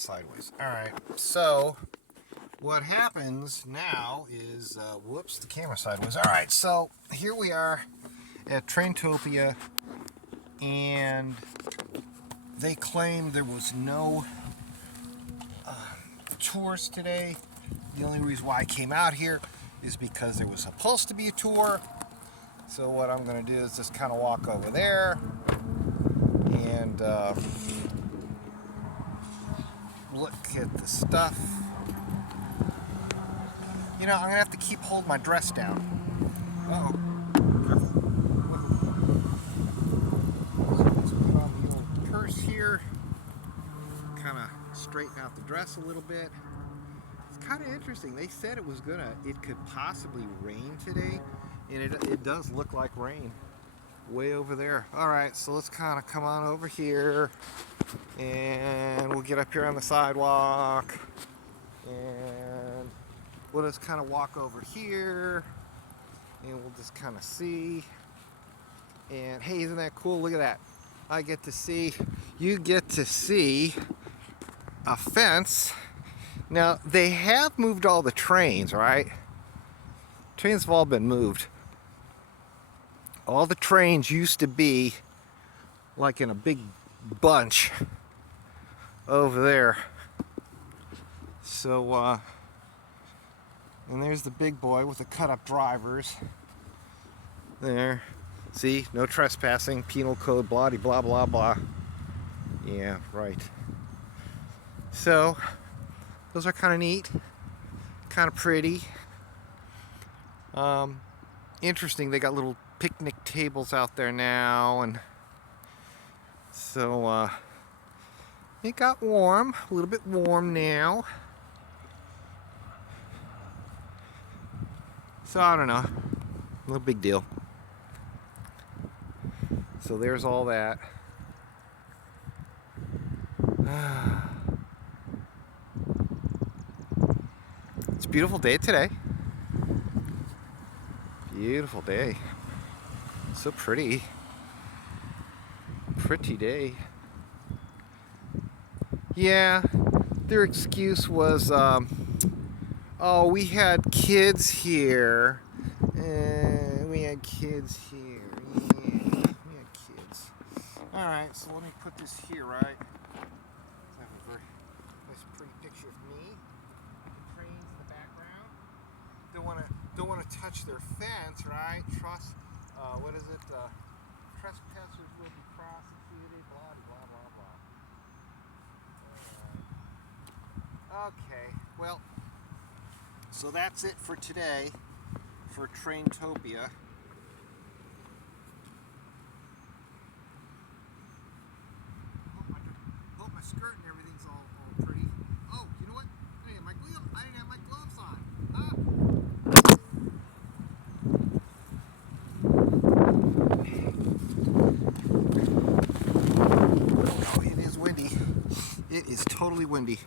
it sideways. All right, so what happens now is, whoops, the camera sideways. All right, so here we are at Traintopia, and they claim there was no tours today. The only reason why I came out here is because there was supposed to be a tour. So what I'm going to do is just kind of walk over there and look at the stuff. You know, I'm going to have to keep holding my dress down. Uh-oh. Careful. Let's put on the old purse here. Kind of straighten out the dress a little bit. It's kind of interesting. They said it could possibly rain today, and it does look like rain way over there. All right, so let's kind of come on over here, and we'll get up here on the sidewalk, and we'll just kind of walk over here, and we'll just kind of see. And hey, isn't that cool? Look at that. You get to see a fence. Now, they have moved all the trains, right? Trains have all been moved. All the trains used to be like in a big bunch over there. So, and there's the big boy with the cut-up drivers. There. See, no trespassing, penal code, blah, blah, blah, blah. Yeah, right. So, those are kind of neat, kind of pretty. Interesting, they got little picnic tables out there now, and so it got warm, a little bit warm now. So I don't know, no big deal. So there's all that. It's a beautiful day today. Beautiful day. So pretty. Pretty day. Yeah, their excuse was, oh, we had kids here. We had kids here. Yeah, we had kids. Alright, so let me put this here, right? I have a very nice pretty picture of me. The trains in the background. Don't want to touch their fence, right? What is it? Trespassers will be prosecuted, blah, blah, blah, blah. Okay, well, so that's it for today for Traintopia. Hope my skirt and everything's all pretty. Oh, you know what? I didn't have my gloves on. Oh, it is windy. It is totally windy.